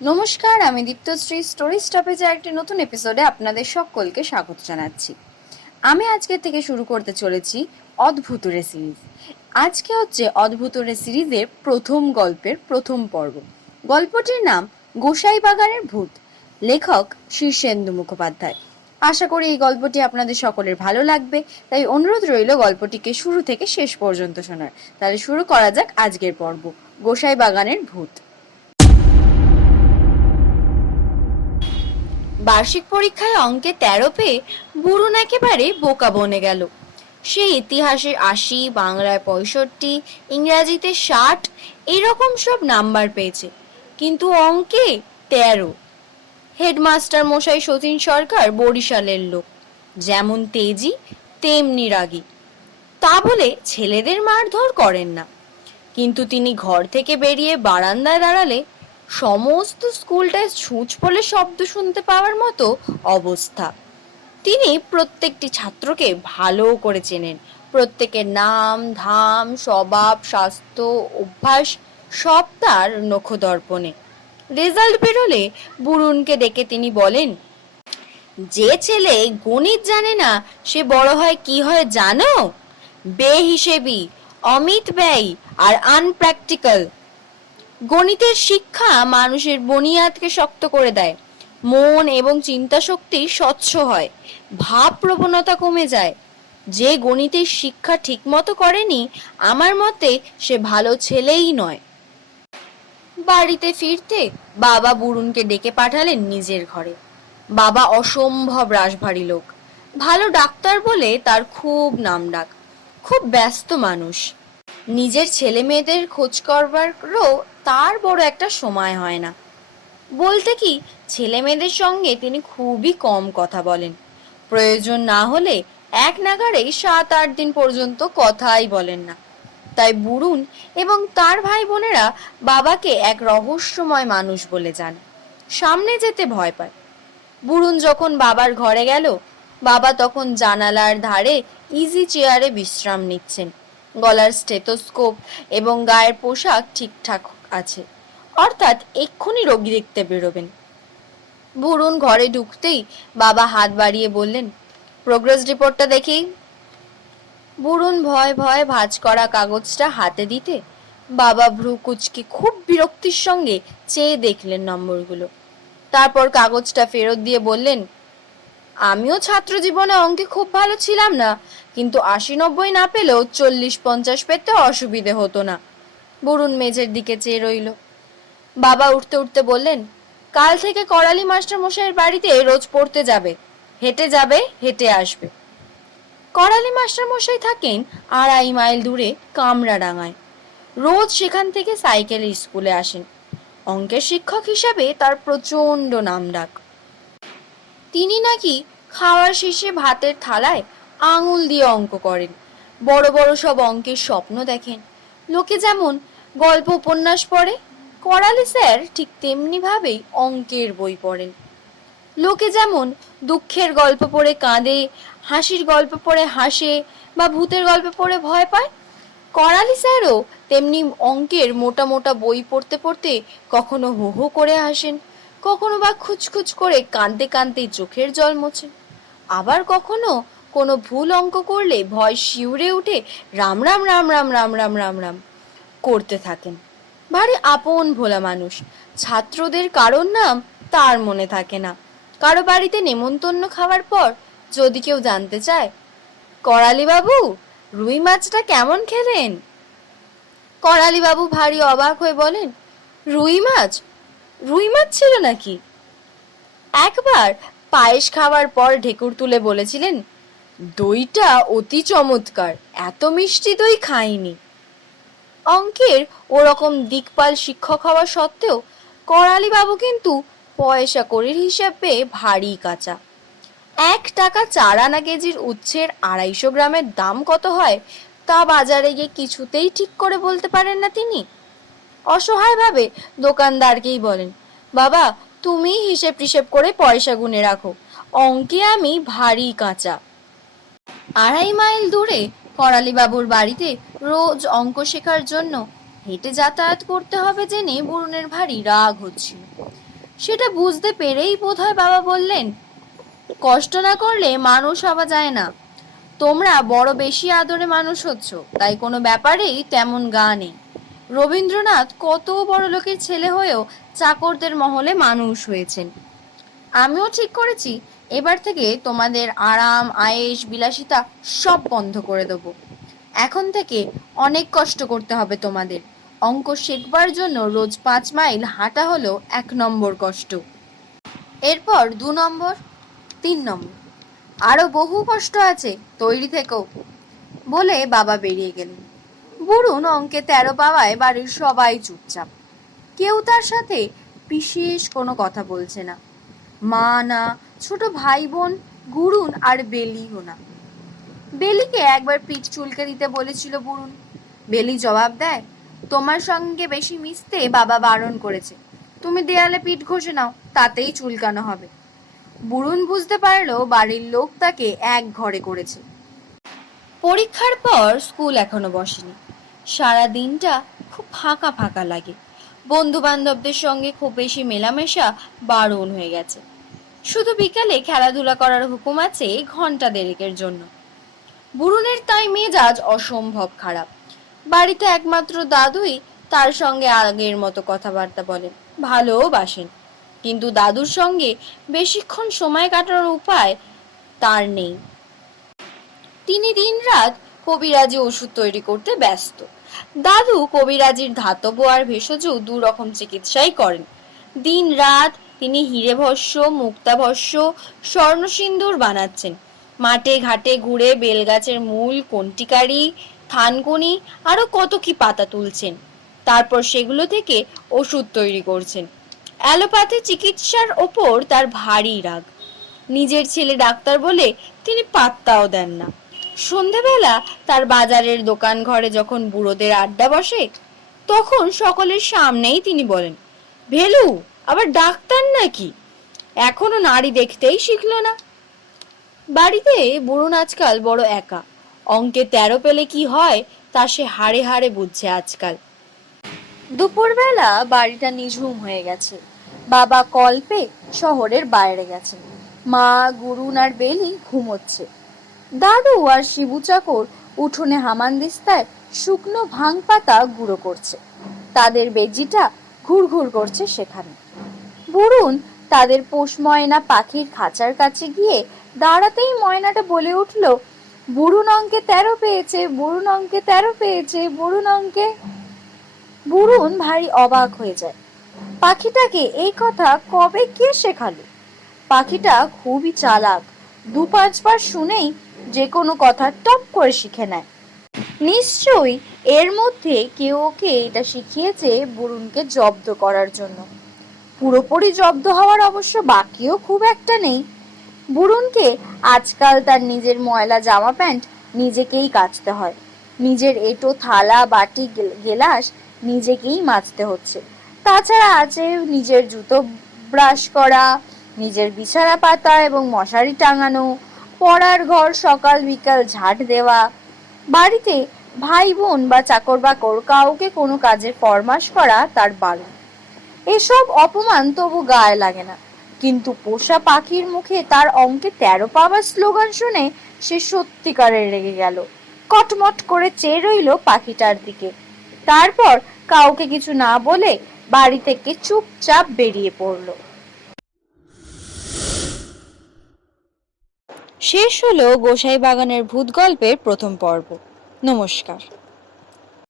নমস্কার, আমি দীপ্তশ্রী স্টোরি স্টপেজের একটি নতুন এপিসোডে আপনাদের সকলকে স্বাগত জানাচ্ছি। আমি আজকে থেকে শুরু করতে চলেছি অদ্ভুতুরে সিরিজ। আজকে হচ্ছে অদ্ভুতুরে সিরিজের প্রথম গল্পের প্রথম পর্ব। গল্পটির নাম গোসাই বাগানের ভূত, লেখক শীর্ষেন্দু মুখোপাধ্যায়। আশা করি এই গল্পটি আপনাদের সকলের ভালো লাগবে, তাই অনুরোধ রইল গল্পটিকে শুরু থেকে শেষ পর্যন্ত শোনার। তাহলে শুরু করা যাক আজকের পর্ব, গোসাই বাগানের ভূত। বার্ষিক পরীক্ষায় অঙ্কে 13 পেয়ে বুড়ুন একেবারে বোকা বনে গেল। সে ইতিহাসে 80, বাংলায় 65, ইংরাজিতে 60 এরকম সব নাম্বার পেয়েছে, কিন্তু অঙ্কে 13। হেডমাস্টার মশাই সতীন সরকার বরিশালের লোক, যেমন তেজি তেমনি রাগী। তা বলে ছেলেদের মারধর করেন না, কিন্তু তিনি ঘর থেকে বেরিয়ে বারান্দায় দাঁড়ালে সমস্ত স্কুলটায় ছুঁচ পড়ে শব্দ শুনতে পাওয়ার মতো অবস্থা। তিনি প্রত্যেকটি ছাত্রকে ভালো করে চেনেন, প্রত্যেকের নাম ধাম স্বভাব স্বাস্থ্য অভ্যাস সব তার নখদর্পণে। রেজাল্ট বেরোলে বুড়ুনকে ডেকে তিনি বলেন, যে ছেলে গণিত জানে না সে বড় হয় কি হয় জানো? বেহিসেবি, অমিত ব্যয়ী আর আনপ্র্যাকটিক্যাল। গণিতের শিক্ষা মানুষের বুনিয়াদকে শক্ত করে দেয়, মন এবং চিন্তা শক্তি স্বচ্ছ হয়, ভাব প্রবণতা কমে যায়। যে গণিতের শিক্ষা ঠিকমতো করেনি, আমার মতে সে ভালো ছেলেই নয়। বাড়িতে ফিরতে বাবা বুড়ুনকে ডেকে পাঠালেন নিজের ঘরে। বাবা অসম্ভব রাশভারী লোক, ভালো ডাক্তার বলে তার খুব নামডাক, খুব ব্যস্ত মানুষ। নিজের ছেলে মেয়েদের খোঁজ করবারও তার বড় একটা সময় হয় না। বলতে কি, ছেলে মেয়েদের সঙ্গে তিনি খুবই কম কথা বলেন। প্রয়োজন না হলে এক নাগাড়েই 7-8 দিন পর্যন্ত কথাই বলেন না। তাই বুড়ুন এবং তার ভাই বোনেরা বাবাকে এক রহস্যময় মানুষ বলে যান, সামনে যেতে ভয় পায়। বুড়ুন যখন বাবার ঘরে গেল, বাবা তখন জানালার ধারে ইজি চেয়ারে বিশ্রাম নিচ্ছেন। গলার স্টেথোস্কোপ এবং গায়ের পোশাক ঠিকঠাক আছে, অর্থাৎ এক্ষুনি রোগী দেখতে বেরোবেন। বুড়ুন ঘরে ঢুকতেই বাবা হাত বাড়িয়ে বললেন, প্রোগ্রেস রিপোর্টটা দেখি। বুড়ুন ভয় ভয়ে ভাঁজ করা কাগজটা হাতে দিতে বাবা ভ্রু কুচকে খুব বিরক্তির সঙ্গে চেয়ে দেখলেন নম্বরগুলো। তারপর কাগজটা ফেরত দিয়ে বললেন, আমিও ছাত্র জীবনে অঙ্কে খুব ভালো ছিলাম না, কিন্তু 80-90 না পেলেও 40-50 পেতে অসুবিধে হতো না। বুড়ুন মেঝের দিকে চেয়ে রইল। বাবা উঠতে উঠতে বললেন, কাল থেকে করালি মাস্টার মশাইয়ের বাড়িতে রোজ পড়তে যাবে, হেঁটে আসবে। করালি মাস্টার মশাই থাকেন 2.5 মাইল দূরে কামরাডাঙ্গায়। রোজ সেখান থেকে সাইকেলে স্কুলে আসেন। অঙ্কের শিক্ষক হিসাবে তার প্রচন্ড নামডাক। তিনি নাকি খাওয়ার শেষে ভাতের থালায় আঙুল দিয়ে অঙ্ক করেন, বড় বড় সব অঙ্কের স্বপ্ন দেখেন। লোকে যেমন গল্প উপন্যাস পড়ে, করালি স্যার ঠিক তেমনি ভাবেই অঙ্কের বই পড়েন। লোকে যেমন দুঃখের গল্প পড়ে কাঁদে, হাসির গল্প পড়ে হাসে, বা ভূতের গল্প পড়ে ভয় পায়, করালি স্যারও তেমনি অঙ্কের মোটা মোটা বই পড়তে পড়তে কখনো হো হো করে হাসেন, কখনো বা খুচখুচ করে কাঁদতে কাঁদতেই চোখের জল মোছেন। আবার কখনো কোনো ভুল অঙ্ক করলে ভয় শিউরে উঠে রাম রাম রাম রাম রাম রাম রাম রাম করতে থাকেন। ভারী আপন ভোলা মানুষ। ছাত্রদের কারোর নাম তার মনে থাকে না। কারো বাড়িতে নেমন্তন্ন খাওয়ার পর যদি কেউ জানতে চায়, করালি বাবু রুই মাছটা কেমন খেলেন, করালি বাবু ভারী অবাক হয়ে বলেন, রুই মাছ? রুই মাছ ছিল নাকি? একবার পায়েস খাওয়ার পর ঢেকুর তুলে বলেছিলেন, দইটা অতি চমৎকার, এত মিষ্টি দই খাইনি। অঙ্কের ওরকম দিকপাল শিক্ষক হওয়া সত্ত্বেও করালি বাবু কিন্তু পয়সা কড়ির হিসাবে ভারী কাঁচা। 1 টাকা 4 আনা কেজির উচ্ছের 250 গ্রামের দাম কত হয় তা বাজারে গিয়ে কিছুতেই ঠিক করে বলতে পারেন না তিনি। অসহায়ভাবে দোকানদারকেই বলেন, বাবা তুমি হিসেব টিসেব করে পয়সা গুনে রাখো, অঙ্কে আমি ভারী কাঁচা। 2.5 মাইল দূরে করালি বাবুর বাড়িতে রোজ অঙ্ক শেখার জন্য হেঁটে যাতায়াত করতে হবে জেনে বুড়ুনের ভারী রাগ হচ্ছিল। সেটা বুঝতে পেরেই বোধহয় বাবা বললেন, কষ্ট না করলে মানুষ হওয়া যায় না। তোমরা বড় বেশি আদরে মানুষ হচ্ছ, তাই কোনো ব্যাপারেই তেমন গা নেই। রবীন্দ্রনাথ কত বড় লোকের ছেলে হয়েও চাকরদের মহলে মানুষ হয়েছেন। আমিও ঠিক করেছি এবার থেকে তোমাদের আরাম আয়েশ বিলাসিতা সব বন্ধ করে দেবো। এখন থেকে অনেক কষ্ট করতে হবে তোমাদের। অঙ্ক শেখবার জন্য রোজ 5 মাইল হাঁটা হলো 1 নম্বর কষ্ট, এরপর 2 নম্বর, 3 নম্বর, আরো বহু কষ্ট আছে, তৈরি থেকো বলে বাবা বেরিয়ে গেলেন। বুড়ুন অঙ্কে 13 পাওয়ায় বাড়ির সবাই চুপচাপ। কেউ তার সাথে বিশেষ কোনো কথা বলছে না। মা না, ছোট ভাই বোন গুরুন আর বেলিও না। বেলিকে একবার পিঠ চুলকে দিতে বলেছিল বুড়ুন। বেলি জবাব দেয়, তোমার সঙ্গে বেশি মিশতে বাবা বারণ করেছে, তুমি দেয়ালে পিঠ ঘষে নাও, তাতেই চুলকানো হবে। বুড়ুন বুঝতে পারলো বাড়ির লোক তাকে এক ঘরে করেছে। পরীক্ষার পর স্কুল এখনো বসেনি। সারা দিনটা খুব ফাঁকা ফাঁকা লাগে। বন্ধু বান্ধবদের সঙ্গে খুব বেশি মেলামেশা বারণ হয়ে গেছে। শুধু বিকালে খেলাধুলা করার হুকুম আছে ঘন্টা দেড়েকের জন্য। বুড়ুনের তাই মেজাজ অসম্ভব খারাপ। বাড়িতে একমাত্র দাদুই তার সঙ্গে আগের মতো কথাবার্তা বলেন, ভালোবাসেন, কিন্তু দাদুর সঙ্গে বেশিক্ষণ সময় কাটানোর উপায় তার নেই। তিনি দিনরাত কবিরাজি ওষুধ তৈরি করতে ব্যস্ত। দাদু কবিরাজির ধাতব আর ভেষজ 2 রকম চিকিৎসাই করেন। দিন রাত তিনি হিরে ভস্য, মুক্তা ভস্য, স্বর্ণ সিন্দুর বানাচ্ছেন। মাঠে ঘাটে ঘুরে বেলগাছের মূল, কন্টিকারি, থানকুনি আরো কত কি পাতা তুলছেন। তারপর সেগুলো থেকে ওষুধ তৈরি করছেন। অ্যালোপ্যাথি চিকিৎসার ওপর তার ভারী রাগ। নিজের ছেলে ডাক্তার বলে তিনি পাত্তাও দেন না। সন্ধেবেলা তার বাজারের দোকান ঘরে যখন বুড়োদের আড্ডা বসে, তখন সকলের সামনেই তিনি বলেন, ভেলু আবার ডাক্তার নাকি, এখনো নারী দেখতেই শিখলো না। বাড়িতে বুড়ুন আজকাল বড় একা। অঙ্কে 13 পেলে কি হয় তা সে হাড়ে হাড়ে বুঝছে আজকাল। দুপুরবেলা বাড়িটা নিঝুম হয়ে গেছে। বাবা কল্পে শহরের বাইরে গেছেন। মা, গুরুন আর বেলি ঘুমোচ্ছে। দাদু আর শিবু চাকর উঠোনে হামানদিস্তায় শুকনো ভাং পাতা গুঁড়ো করছে। তাদের বেজিটা ঘুরঘুর করছে সেখানে। বুড়ুন তাদের পোষ ময়না পাখির খাঁচার কাছে গিয়ে দাঁড়াতেই ময়নাটা বলে উঠল, বুড়ুন অঙ্কে 13 পেয়েছে, বুড়ুন অঙ্কে 13 পেয়েছে, বুড়ুন অঙ্কে। বুড়ুন ভারী অবাক হয়ে যায়। পাখিটাকে এই কথা কবে কে শেখালো? পাখিটা খুবই চালাক। 2-5 বার শুনেই যে কোনো কথা টপ করে শিখে নেয়। নিশ্চয়ই এর মধ্যে কেউ ওকে এটা শিখিয়েছে বুড়ুনকে জব্দ করার জন্য। পুরোপুরি জব্দ হওয়ার অবশ্য বাকিও খুব একটা নেই। বুড়ুনকে আজকাল তার নিজের ময়লা জামা প্যান্ট নিজেকেই কাচতে হয়। নিজের এঁটো থালা বাটি গেলাস নিজেকেই মাজতে হচ্ছে। তাছাড়া আছে নিজের জুতো ব্রাশ করা, নিজের বিছানা পাতা এবং মশারি টাঙানো, পড়ার ঘর সকাল বিকাল ঝাঁট দেওয়া। বাড়িতে ভাই বোন বা চাকর বাকর কাউকে কোনো কাজের ফরমাস করা তার বারণ। এসব অপমান তবু গায়ে লাগে না, কিন্তু পোষা পাখির মুখে তার অঙ্কে 13 পাওয়ার স্লোগান শুনে সে সত্যিকারের রেগে গেল। কটমট করে চেয়ে রইল পাখিটার দিকে। তারপর কাউকে কিছু না বলে বাড়ি থেকে চুপচাপ বেরিয়ে পড়ল। শেষ হলো গোসাই বাগানের ভূত গল্পের প্রথম পর্ব। নমস্কার।